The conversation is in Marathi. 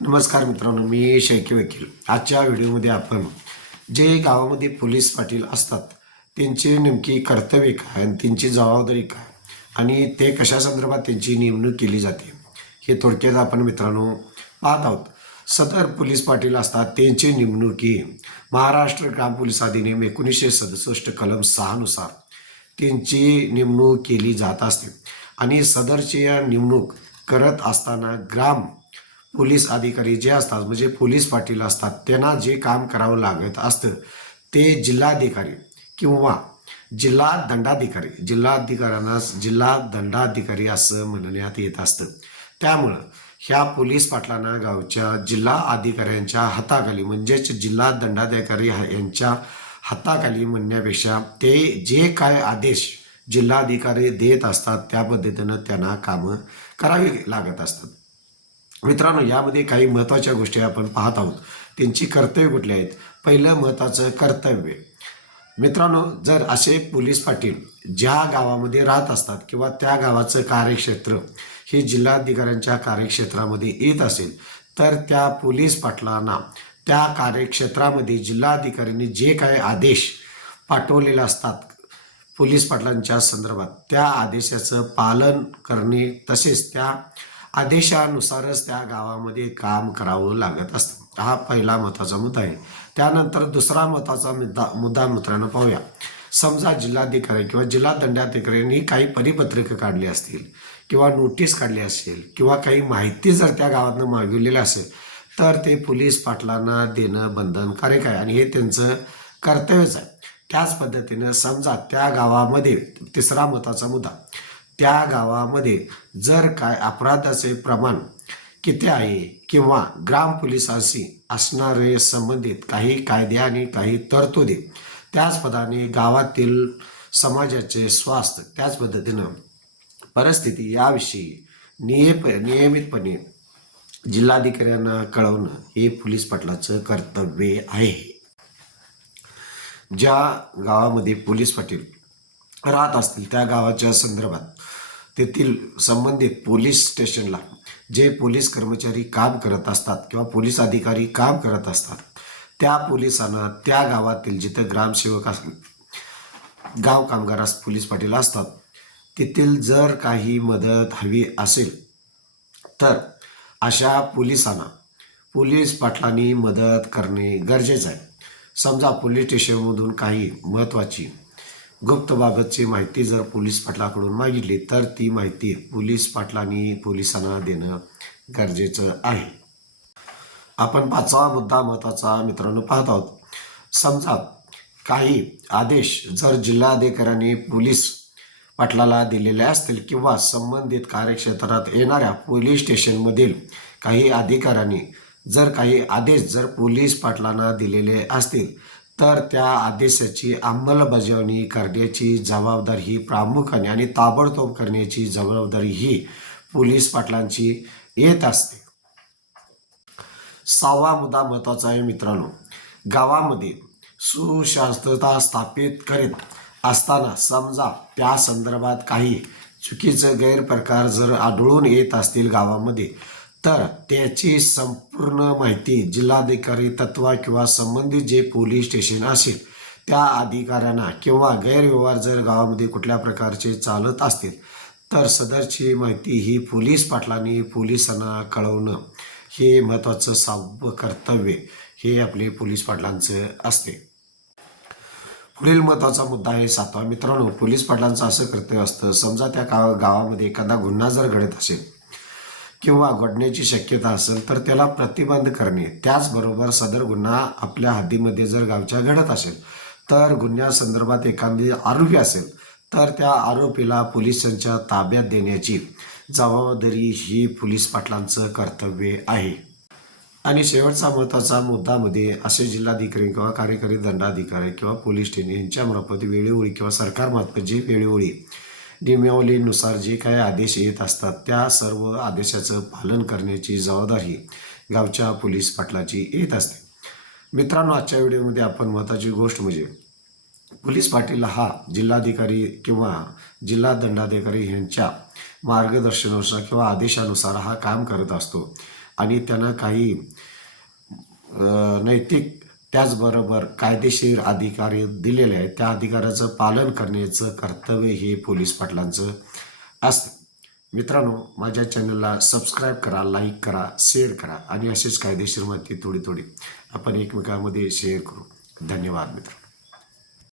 नमस्कार मित्रांनो मी शैकी वकील. आजच्या व्हिडिओमध्ये आपण जे गावामध्ये पोलीस पाटील असतात त्यांचे नेमकी कर्तव्य काय आणि त्यांची जबाबदारी काय आणि ते कशा संदर्भात त्यांची नेमणूक केली जाते हे थोडक्यात आपण मित्रांनो पाहत आहोत. सदर पोलीस पाटील असतात त्यांची नेमणूक ही महाराष्ट्र ग्राम पोलीस अधिनियम एकोणीसशे सदुसष्ट कलम सहानुसार त्यांची नेमणूक केली जात असते आणि सदरची या नेमणूक करत असताना ग्राम पोलीस अधिकारी जे असतात म्हणजे पोलीस पाटील असतात त्यांना जे काम करावं लागत असतं ते जिल्हाधिकारी किंवा जिल्हा दंडाधिकारी जिल्हाधिकाऱ्यांना जिल्हा दंडाधिकारी असं म्हणण्यात येत असतं. त्यामुळं ह्या पोलीस पाटलांना गावच्या जिल्हा अधिकाऱ्यांच्या हाताखाली म्हणजेच जिल्हा दंडाधिकारी यांच्या हाताखाली म्हणण्यापेक्षा ते जे काय आदेश जिल्हाधिकारी देत असतात त्या पद्धतीनं त्यांना कामं करावी लागत असतात. मित्रांनो यामध्ये काही महत्त्वाच्या गोष्टी आपण पाहत आहोत. त्यांची कर्तव्य कुठली आहेत? पहिलं महत्त्वाचं कर्तव्य. मित्रांनो जर असे पोलीस पाटील ज्या गावामध्ये राहत असतात किंवा त्या गावाचं कार्यक्षेत्र हे जिल्हाधिकाऱ्यांच्या कार्यक्षेत्रामध्ये येत असेल तर त्या पोलीस पाटलांना त्या कार्यक्षेत्रामध्ये जिल्हाधिकाऱ्यांनी जे काही आदेश पाठवलेले असतात पोलीस पाटलांच्या संदर्भात त्या आदेशाचं पालन करणे तसेच त्या आदेशानुसारच त्या गावामध्ये काम करावं लागत असतं. हा पहिला महत्त्वाचा मुद्दा आहे. त्यानंतर दुसरा महत्त्वाचा मुद्दा मुद्दा मित्रांनो पाहूया. समजा जिल्हाधिकारी किंवा जिल्हा दंडाधिकाऱ्यांनी काही परिपत्रकं काढली असतील किंवा नोटीस काढली असेल किंवा काही माहिती जर त्या गावातनं मागविलेली असेल तर ते पोलीस पाटलांना देणं बंधनकारक आहे आणि हे त्यांचं कर्तव्यच आहे. त्याच पद्धतीनं समजा त्या गावामध्ये तिसरा मताचा मुद्दा त्या गावामध्ये जर काय अपराधाचे प्रमाण किती आहे किंवा ग्राम पोलिसांशी असणारे संबंधित काही कायदे आणि काही तरतुदी त्याच पदाने गावातील समाजाचे स्वास्थ्य त्याच पद्धतीनं परिस्थिती याविषयी नियप नियमितपणे जिल्हाधिकाऱ्यांना कळवणं हे पोलीस पाटलाचं कर्तव्य आहे. ज्या गावामध्ये पोलीस पाटील राहत असतील त्या गावाच्या संदर्भात तेथील संबंधित पोलीस स्टेशनला जे पोलीस कर्मचारी काम करत असतात किंवा पोलीस अधिकारी काम करत असतात त्या पोलिसांना त्या गावातील जिथं ग्रामसेवक असतात गाव कामगारास पोलीस पाटील असतात तेथील जर काही मदत हवी असेल तर अशा पोलिसांना पोलीस पाटलांनी मदत करणे गरजेचं आहे. समजा पोलीस स्टेशनमधून काही महत्त्वाची गुप्तबाबतची माहिती जर पोलीस पाटलाकडून मागितली तर ती माहिती पोलीस पाटलांनी पोलिसांना देणं गरजेचं आहे. आपण पाचवा मुद्दा महत्त्वाचा मित्रांनो पाहत आहोत. समजा काही आदेश जर जिल्हाधिकाऱ्यांनी पोलीस पाटलाला दिलेले असतील किंवा संबंधित कार्यक्षेत्रात येणाऱ्या पोलीस स्टेशनमधील काही अधिकाऱ्यांनी जर काही आदेश जर पोलीस पाटलांना दिलेले असतील तर त्या आदेशाची अंमलबजावणी करण्याची जबाबदारी ही प्रामुख्याने आणि ताबडतोब करण्याची जबाबदारी ही पोलीस पाटलांची येत असते. सहावा मुद्दा महत्त्वाचा आहे मित्रांनो. गावामध्ये सुशास्त्रता स्थापित करीत असताना समजा त्या संदर्भात काही चुकीचं गैरप्रकार जर आढळून येत असतील गावामध्ये तर त्याची संपूर्ण माहिती जिल्हाधिकारी तत्वा किंवा संबंधित जे पोलीस स्टेशन असेल त्या अधिकाऱ्यांना किंवा गैरव्यवहार जर गावामध्ये कुठल्या प्रकारचे चालत असतील तर सदरची माहिती ही पोलीस पाटलांनी पोलिसांना कळवणं हे महत्त्वाचं साव कर्तव्य हे आपले पोलीस पाटलांचं असते. पुढील महत्त्वाचा मुद्दा आहे सातवा. मित्रांनो पोलीस पाटलांचं असं कर्तव्य असतं समजा त्या गाव गावामध्ये एखादा गुन्हा जर घडत असेल किंवा घडण्याची शक्यता असेल तर त्याला प्रतिबंध करणे. त्याचबरोबर सदर गुन्हा आपल्या हद्दीमध्ये जर गावच्या घडत असेल तर गुन्ह्यासंदर्भात एखादी आरोपी असेल तर त्या आरोपीला पोलिसांच्या ताब्यात देण्याची जबाबदारी ही पोलीस पाटलांचं कर्तव्य आहे. आणि शेवटचा महत्त्वाचा मुद्दामध्ये असे जिल्हाधिकारी किंवा कार्यकारी दंडाधिकारी किंवा पोलीस स्टेशन यांच्यामार्फत वेळोवेळी किंवा सरकारमार्फत जे वेळोवेळी नियमावलीनुसार जे काही आदेश येत असतात त्या सर्व आदेशाचं पालन करण्याची जबाबदारी गावच्या पोलीस पाटलाची येत असते. मित्रांनो आजच्या व्हिडिओमध्ये आपण महत्त्वाची गोष्ट म्हणजे पोलीस पाटील हा जिल्हाधिकारी किंवा जिल्हा दंडाधिकारी यांच्या मार्गदर्शनानुसार किंवा आदेशानुसार हा काम करत असतो. आणि त्यांना काही नैतिक त्याचबरोबर कायदेशीर अधिकार दिलेले आहेत. त्या अधिकाराचं पालन करण्याचं कर्तव्य हे पोलीस पाटलांचं असतं. मित्रांनो माझ्या चॅनलला सबस्क्राईब करा लाईक करा शेअर करा आणि असेच कायदेशीर माहिती थोडी थोडी आपण एकमेकांमध्ये शेअर करू. धन्यवाद मित्र